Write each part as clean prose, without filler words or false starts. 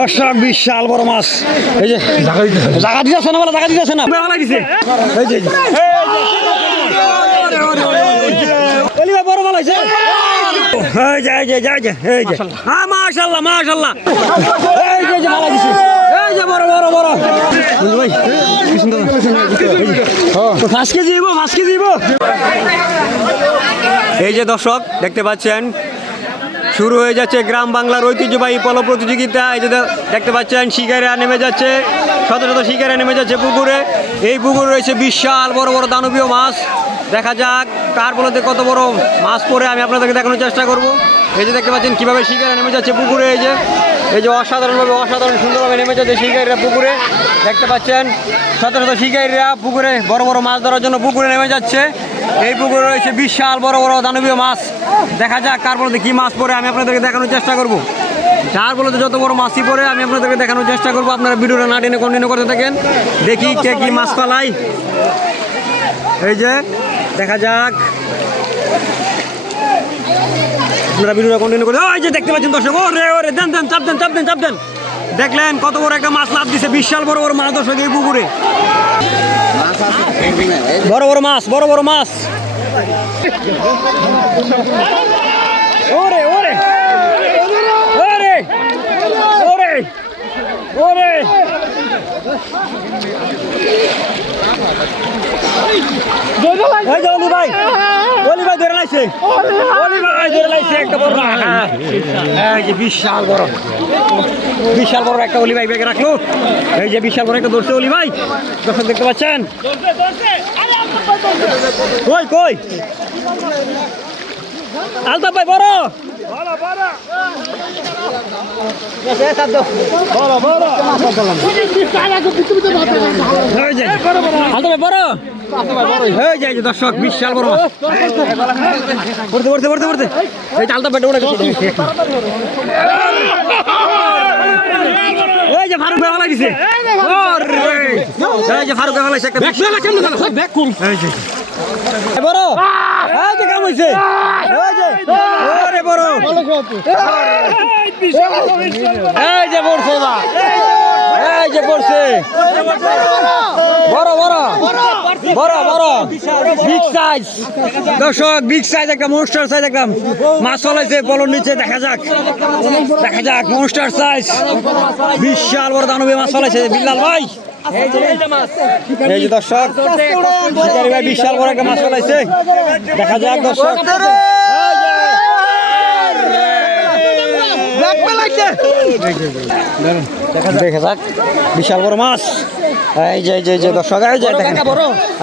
দর্শক বিশাল বড় মাছ এই যে জায়গা দিতেছে না, জায়গা দিতেছে না, দিছে বড় মাল হয়েছে। মাশাআল্লাহ মাশাআল্লাহ, এই যে ভালো দিছে, এই যে বড় বড় বড় ভাই, কি সুন্দর। 5 কেজি দিব, 5 কেজি দিব। এই যে দর্শক দেখতে পাচ্ছেন শুরু হয়ে যাচ্ছে গ্রাম বাংলার ঐতিহ্যবাহী পলো প্রতিযোগিতা। এই যে দেখতে পাচ্ছেন শিকারীরা নেমে যাচ্ছে, শত শত শিকারীরা নেমে যাচ্ছে পুকুরে। এই পুকুরে রয়েছে বিশাল বড় বড় দানবীয় মাছ। দেখা যাক কার বলতে কত বড় মাছ পড়ে, আমি আপনাদেরকে দেখানোর চেষ্টা করব। এই যে দেখতে পাচ্ছেন কীভাবে শিকারীরা নেমে যাচ্ছে পুকুরে। এই যে অসাধারণভাবে অসাধারণ সুন্দরভাবে নেমে যাচ্ছে শিকারীরা পুকুরে। দেখতে পাচ্ছেন শত শত শিকারীরা পুকুরে বড় বড় মাছ ধরার জন্য পুকুরে নেমে যাচ্ছে। এই পুকুরে রয়েছে বিশাল বড় বড় দানবীয় মাছ। দেখা যাক কার বলতে কী মাছ পড়ে, আমি আপনাদেরকে দেখানোর চেষ্টা করব। যার বলতে যত বড় মাছই পড়ে আমি আপনাদেরকে দেখানোর চেষ্টা করব। আপনারা ভিডিওটা না টেনে কন্টিনিউ করতে থাকেন, দেখি কে কী মাছ পালাই। এই যে দেখা যাক, আপনারা ভিডিওটা কন্টিনিউ করে। ওই যে দেখতে পাচ্ছেন দর্শক, ওরে ওরে দেন দেন, চাপ দেন চাপ দেন চাপ দেন। দেখলেন কত বড় একটা মাছ লাভ দিছে, বিশাল বড় বড় মাছ দর্শক এই পুকুরে। বড় বড় মাছ, বড় বড় মাছ। ওরে ওরে ওরে ওরে ওরে, অলি ভাই, অলি ভাই ধরে লাইছে, অলি ভাই ধরে লাইছে একটা বড়। এই যে বিশাল বড়, বিশাল বড় একটা অলি ভাই ব্যাগে রাখলো। এই যে বিশাল বড় একটা ধরছে অলি ভাই, দর্শক দেখতে পাচ্ছেন। কই কই আলতাফ ভাই বড়, দর্শক বিশাল বড় মাছ পড়তে পড়তে পড়তে পড়তে এই আলতাফ ভাই উড়ে গেছে। এই যে ফারুক ভাই ভালো দিছে, এই যে ফারুক ভাই ভালো দিছে একটা বড়। এই যে কাম হইছে, এই যে ওরে বড়, এই যে পড়ছে না, এই যে পড়ছে বড় বড় বড় বড় বিগ সাইজ। দর্শক বিগ সাইজ একটা মনস্টার সাইজ একটা মাছ চলাইছে পলর নিচে। দেখা যাক, দেখা যাক মনস্টার সাইজ বিশাল বড় দানবীয় মাছ চলাইছে বিল্লাল ভাই। এই যে দর্শক শিকারী ভাই বিশাল বড় একটা মাছ চলাইছে। দেখা যাক দর্শক, দেখা যাক বিশাল বড় মাছ। এই যে এই যে দর্শক, এই যে দেখেন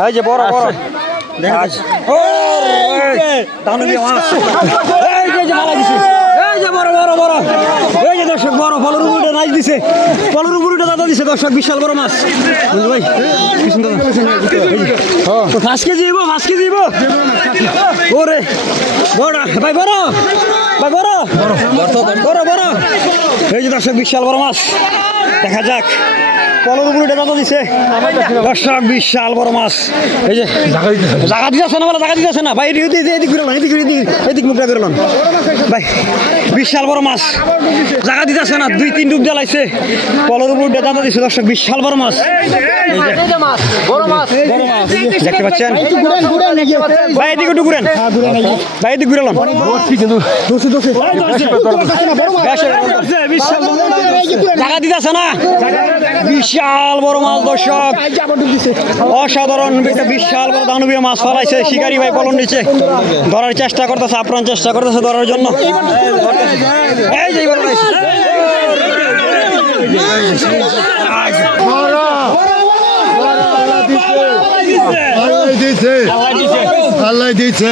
এই যে বড় বড় দানবীয় মাছ। এই যে ভালো দিছে, এই যে বড় বড় বড়, এই যে দর্শক বড় ফলর উপরে নাচ দিছে, ফলর উপরে দাদা দিছে দর্শক বিশাল বড় মাছ। বুঝলি ভাই কি সুন্দর। 5 কেজি দিব, 5 কেজি দিব। ওরে বড় ভাই, বড় ভাই, বড় বড় বড়। এই যে দর্শক বিশাল বড় মাছ। দেখা যাক পলর উপরে দাদা দিছে দর্শক বিশাল বড় মাছ। এই যে জায়গা দিতেছে না, জায়গা দিতেছে না ভাই, এদিক ফিরলাম, এদিক মুখটা ফিরলাম ভাই। বিশাল বড় মাছ, জায়গা দিতেছে না, 2-3 ডুব জ্বালাইছে, পলর উপরে দাদা দিছে দর্শক বিশাল বড় মাছ। দেখতে পাচ্ছেন ভাই, এদিকে একটু ঘুরেন ভাই, এদিক ঘুরালাম। জায়গা দিতেছে না, বিশাল বড় মাছ দর্শক, অসাধারণ একটা বিশাল বড় দানবীয় মাছ ফলাইছে শিকারী ভাই পলন নিচে। ধরার চেষ্টা করতেছে, আপ্রাণ চেষ্টা করতেছে ধরার জন্য। এই যে আল্লাহ দিয়েছে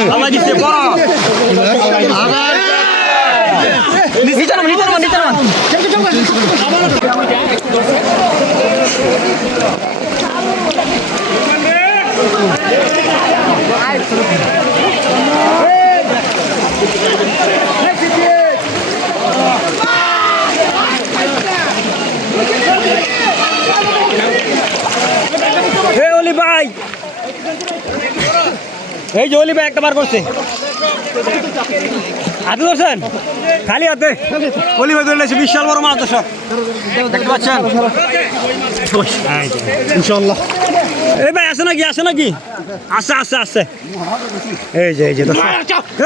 অলি ভাই, এই যে অলি ভাই একটা বার করছে। হাতে ধরছেন খালি হাতে অলি ভাই ধরে বিশাল বড় মাছ দর্শক দেখতে পাচ্ছেন ইনশাআল্লাহ এই ভাই আছে নাকি আছে এই যে দর্শক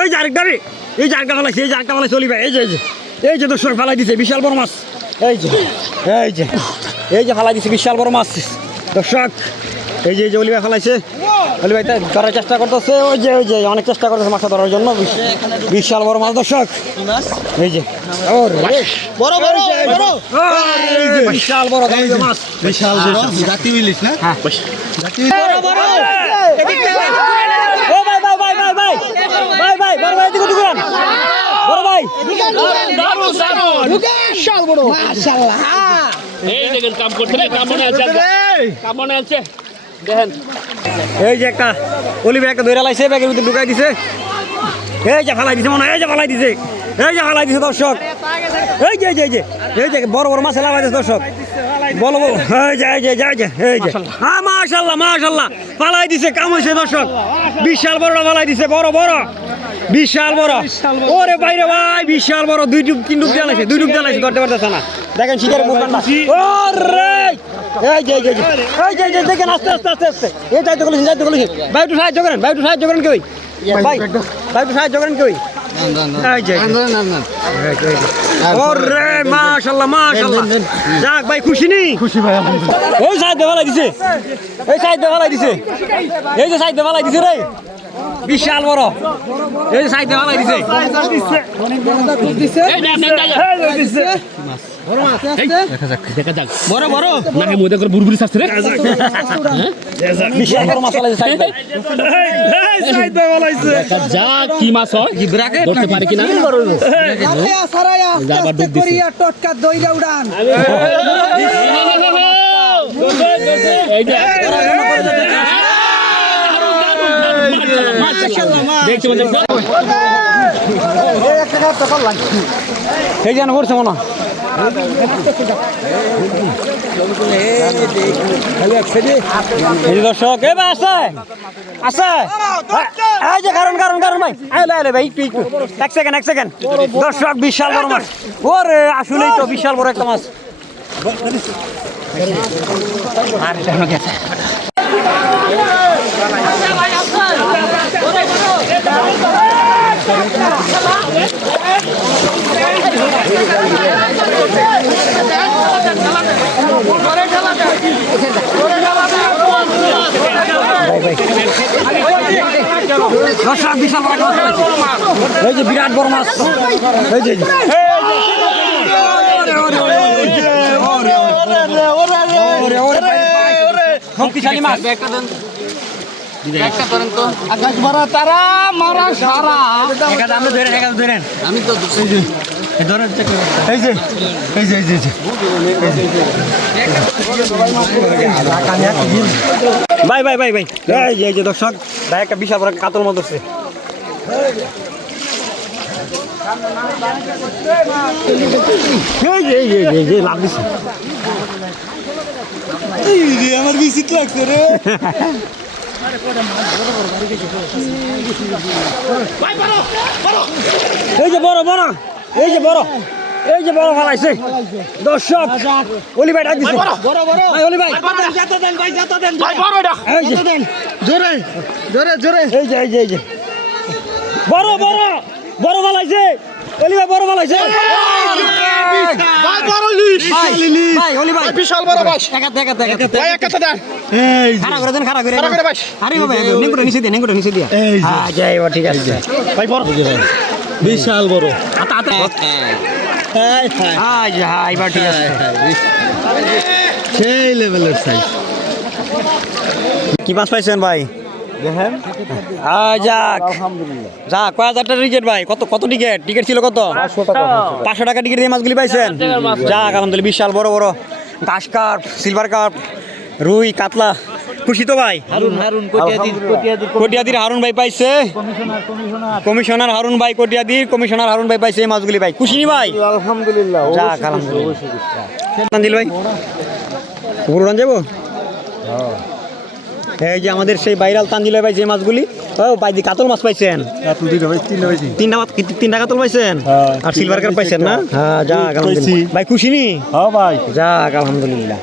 এই যে আরেকটা ফালাইছে অলি ভাই এই যে দর্শক ফালাই দিছে বিশাল বড় মাছ এই যে ফালাই দিছে বিশাল বড় মাছ দর্শক এই যে অলি ভাই ফালাইছে অলি ভাই ধরার চেষ্টা করতেছে ওই যে অনেক চেষ্টা করতেছে মাছটা ধরার জন্য বিশাল বড় মাছ দর্শক এই যে বিশাল বড় মাছ জাতি বিলিস না হ্যাঁ ভাই বড় ভাই দিকে দুগুরান বড় ভাই বিশাল বড় মাশাআল্লাহ এই দেখেন কাম করতে কামনে আছে দেখেন এই যে একটা অলি ভাই একটা ধরে লাইছে ব্যাগের ভিতরে ঢুকাই দিছে এই যে ফালাই দিছে মনে হয় এই যে ফালাই দিছে দর্শক এই যে বড় বড় মাছ লাগাই দিছে দর্শক বলো এই যে মাশাআল্লাহ ফালাই দিছে কাম হইছে দর্শক বিশাল বড়টা ফালাই দিছে বড় বিশাল বড় ওরে বাইরে ভাই বিশাল বড় 2 ডুব 3 ডুব জ্বালাইছে 2 ডুব জ্বালাইছে ধরতে পারতেছ না দেখেন শিকারের মুখটা ওরে এই যে দেখেন আস্তে এই যাইতে বলেছেন ভাই একটু সাহায্য করেন কই ভাই একটু সাহায্য করেন কই এই যে ওরে মাশাআল্লাহ যাক ভাই খুশি ভাই এই সাইড দেওয়ালাই দিছে এই যে সাইড দেওয়ালাই দিছে রে বিশাল বড় এই যে সাইড দেওয়ালাই দিছে দেখা যাক বড় না হে মধ্যে করে বুড়বুড়ি ছাড়ছে রে বিশাল বড় মাছ লাগাইছে সাইড ভাই সাইড দেওয়ালাইছে দেখা যাক কি মাছ হয় ধরতে পারে কিনা আবার ডুব দিছে টটকা দইরা উড়ান এই যে দেখছি সেই যেন করছে মনে এই দর্শক এ ভাই আছে এই যে কারণ ভাই আইলে ভাই একটু এক সেকেন্ড দর্শক বিশাল বড় মাছ ওরে আসলেই তো বিশাল বড় একটা মাছ আর কেন গেছে বিশাল বড় মাছ এই যে বিরাট বড় মাছ এই যে শক্তিশালী মাছ আকাশ মারা তারা মারা সারা ধরেন আমি তো ভাই এই যে দর্শক ভাই একটা বিশাল বড় কাতল মতো আছে এই যে লাভ দিছে আমার বিচিত লাগছে রে এই যে বড় ফালাইছে দর্শক অলি ভাই ডাক দিছে অলি ভাই জোরে এই যে বড় ফালাইছে অলি ভাই বড় ফালাইছে ভাই অলি ভাই বিশাল বড় মাছ দেখা ভাই একটা দেন খাড়া করে ভাই আরে বাবা নেঙ্গুটা নিচে দিয়া এই যে। যাই ঠিক আছে ভাই বড় বিশাল বড় এবার ঠিক আছে সেই লেভেলের সাইজ কি মাছ পাইছেন ভাই দেখেন যাক যাক কয় হাজার টাকা টিকিট ভাই কত টিকিট ছিল কত 500 টাকা টিকিট দিয়ে মাছগুলি পাইছেন যাক আলহামদুলিল্লাহ বিশাল বড় ঘাস কার্প সিলভার কার্প রুই কাতলা খুশি তো ভাই কটিয়াদির হারুন ভাই পাইছে কমিশনার হারুন ভাই কমিশনার হারুন ভাই পাইছে এই মাছগুলি ভাই খুশি নি ভাই আলহামদুলিল্লাহ যাক আলহামদুলিল্লাহ দিল ভাই পুরো যাবো এই যে আমাদের সেই ভাইরাল তানজিলা ভাই যে মাছগুলি ও ভাই দি কাতল মাছ পাইছেন তিনটা কাতল পাইছেন আর সিলভার কাপ পাইছেন না হ্যাঁ যাক আলহামদুলিল্লাহ ভাই খুশি নি হ্যাঁ ভাই যাক আলহামদুলিল্লাহ